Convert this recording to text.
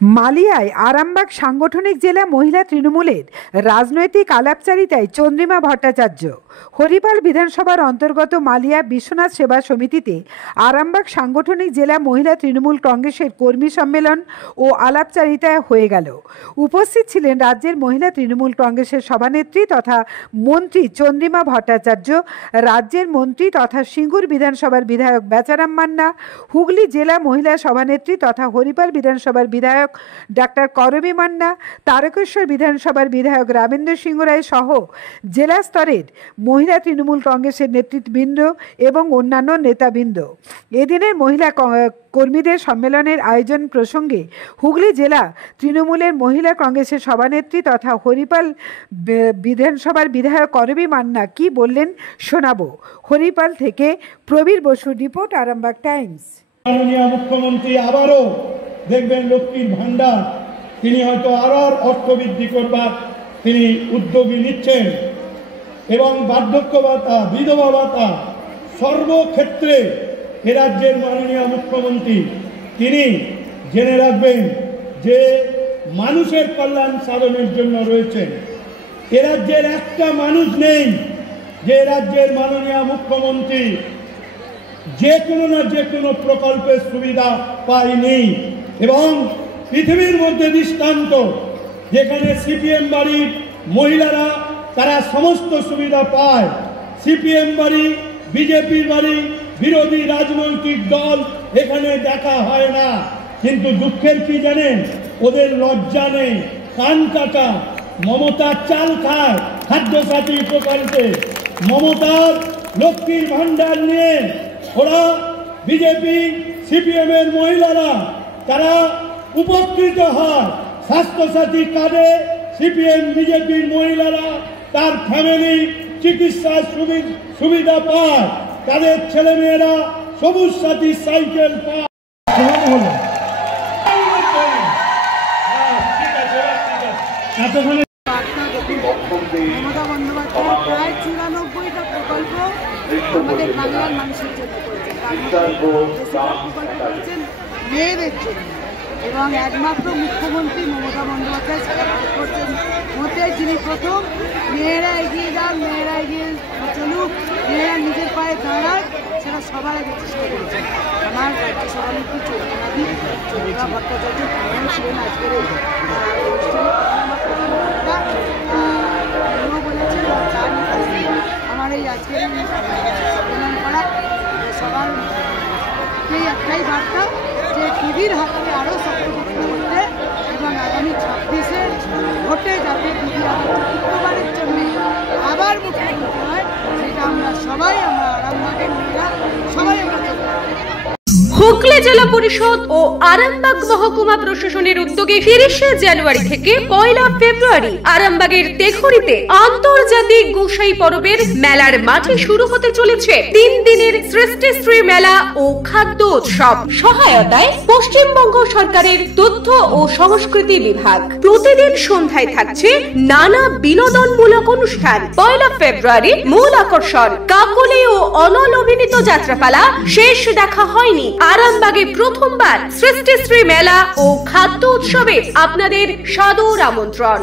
মালিয়ায় আরামবাগ সাংগঠনিক জেলা মহিলা তৃণমূলের রাজনৈতিক আলাপচারিতায় চন্দ্রিমা ভট্টাচার্য। হরিপাল বিধানসভার অন্তর্গত মালিয়া বিশ্বনাথ সেবা সমিতিতে আরামবাগ সাংগঠনিক জেলা মহিলা তৃণমূল কংগ্রেসের কর্মী সম্মেলন ও আলাপচারিতায় হয়ে গেল। উপস্থিত ছিলেন রাজ্যের মহিলা তৃণমূল কংগ্রেসের সভানেত্রী তথা মন্ত্রী চন্দ্রিমা ভট্টাচার্য, রাজ্যের মন্ত্রী তথা সিঙ্গুর বিধানসভার বিধায়ক বেচারাম মান্না, হুগলি জেলা মহিলা সভানেত্রী তথা হরিপাল বিধানসভার বিধায়ক ডাক্তার করবী মান্না, তারকেশ্বর বিধানসভার বিধায়ক রামেন্দ্র সিংহ রায় সহ জেলা স্তরের মহিলা তৃণমূল কংগ্রেসের নেতৃবৃন্দ এবং অন্যান্য নেতাবৃন্দ। এদিনের মহিলা কর্মীদের সম্মেলনের আয়োজন প্রসঙ্গে হুগলি জেলা তৃণমূলের মহিলা কংগ্রেসের সভানেত্রী তথা হরিপাল বিধানসভার বিধায়ক করবী মান্না কি বললেন শোনাবো। হরিপাল থেকে প্রবীর বসুর রিপোর্ট, আরামবাগ টাইমস। মাননীয় মুখ্যমন্ত্রী আবারও দেখবেন লক্ষ্মীর ভান্ডার তিনি হয়তো আরো অর্থ বৃদ্ধি করবার তিনি উদ্যোগী নিচ্ছেন এবং বার্ধক্য ভাতা, বিধবা ভাতা সর্বক্ষেত্রে এ রাজ্যের মাননীয় মুখ্যমন্ত্রী তিনি জেনে রাখবেন যে মানুষের কল্যাণ সাধনের জন্য রয়েছেন। এ রাজ্যের একটা মানুষ নেই যে রাজ্যের মাননীয় মুখ্যমন্ত্রী যে কোনো না যে কোনো প্রকল্পের সুবিধা পায়নি এবং পৃথিবীর মধ্যে দৃষ্টান্ত যেখানে সিপিএম বাড়ির মহিলারা তারা সমস্ত সুবিধা পায়, সিপিএম বাড়ি, বিজেপির বাড়ি, বিরোধী রাজনৈতিক দল এখানে দেখা হয় না। কিন্তু দুঃখের কি জানেন, ওদের লজ্জা নেই, কান কাটা। মমতার চাল খায় খাদ্যসাথী প্রকল্পে, মমতার লক্ষ্মীর ভান্ডার নিয়ে ওরা বিজেপি সিপিএম এর মহিলারা তারা উপকৃত হয়। স্বাস্থ্যসাথী কার্ডে সিপিএম বিজেপির মহিলারা তার ফ্যামিলি চিকিৎসার সুবিধা পায়, তাদের ছেলেমেয়েরা সবুজ সাথী সাইকেল পায়। মমতা বন্দ্যোপাধ্যায় প্রায় 94টা প্রকল্প আমাদের বাংলার মানুষের জন্য করেছেন, প্রকল্প করেছেন মেয়েদের জন্য এবং একমাত্র মুখ্যমন্ত্রী মমতা বন্দ্যোপাধ্যায় সেটা করছেন মধ্যে যিনি প্রথম মেয়েরা এগিয়ে যান, মেয়েরা এগিয়ে চলুক, মেয়েরা নিজের পায়ে দাঁড়াক, সেটা সবার আগে চেষ্টা করেছেন। আমার রাজ্য সভানেত্রী চন্দ্রিমা ভট্টাচার্য ছিলেন আজকের আমার এই আজকের সম্মেলন করা সবার একটাই বার্তা যে টিভির হাতকে আরও শক্তপোক্ত করতে এবং আগামী 26-এ ভোটে যাতে দিদি আবার তৃতীয়বারের জন্য আবার মুখ্যমন্ত্রী হয় সেটা আমরা সবাই, আমরা আরামবাগের মেয়েরা সবাই আমরা হুগলি জেলা পরিষদ ও আরামবাগ মহকুমা প্রশাসনের উদ্যোগে 30শে জানুয়ারি থেকে 1লা ফেব্রুয়ারি আরামবাগের তেঘরিতে আন্তর্জাতিক গোসাই পরবের মেলার মাঠে শুরু হতে চলেছে 3 দিনের সৃষ্টিশ্রী মেলা ও খাদ্য উৎসব। সহায়তায় পশ্চিমবঙ্গ সরকারের তথ্য ও সংস্কৃতি বিভাগ। প্রতিদিন সন্ধ্যায় থাকছে নানা বিনোদনমূলক অনুষ্ঠান। 1লা ফেব্রুয়ারি মূল আকর্ষণ কাকলি ও অনল অভিনীত যাত্রাপালা। শেষ দেখা হয়নি আরামবাগে প্রথমবার সৃষ্টিশ্রী মেলা ও খাদ্য উৎসবে আপনাদের সাদর আমন্ত্রণ।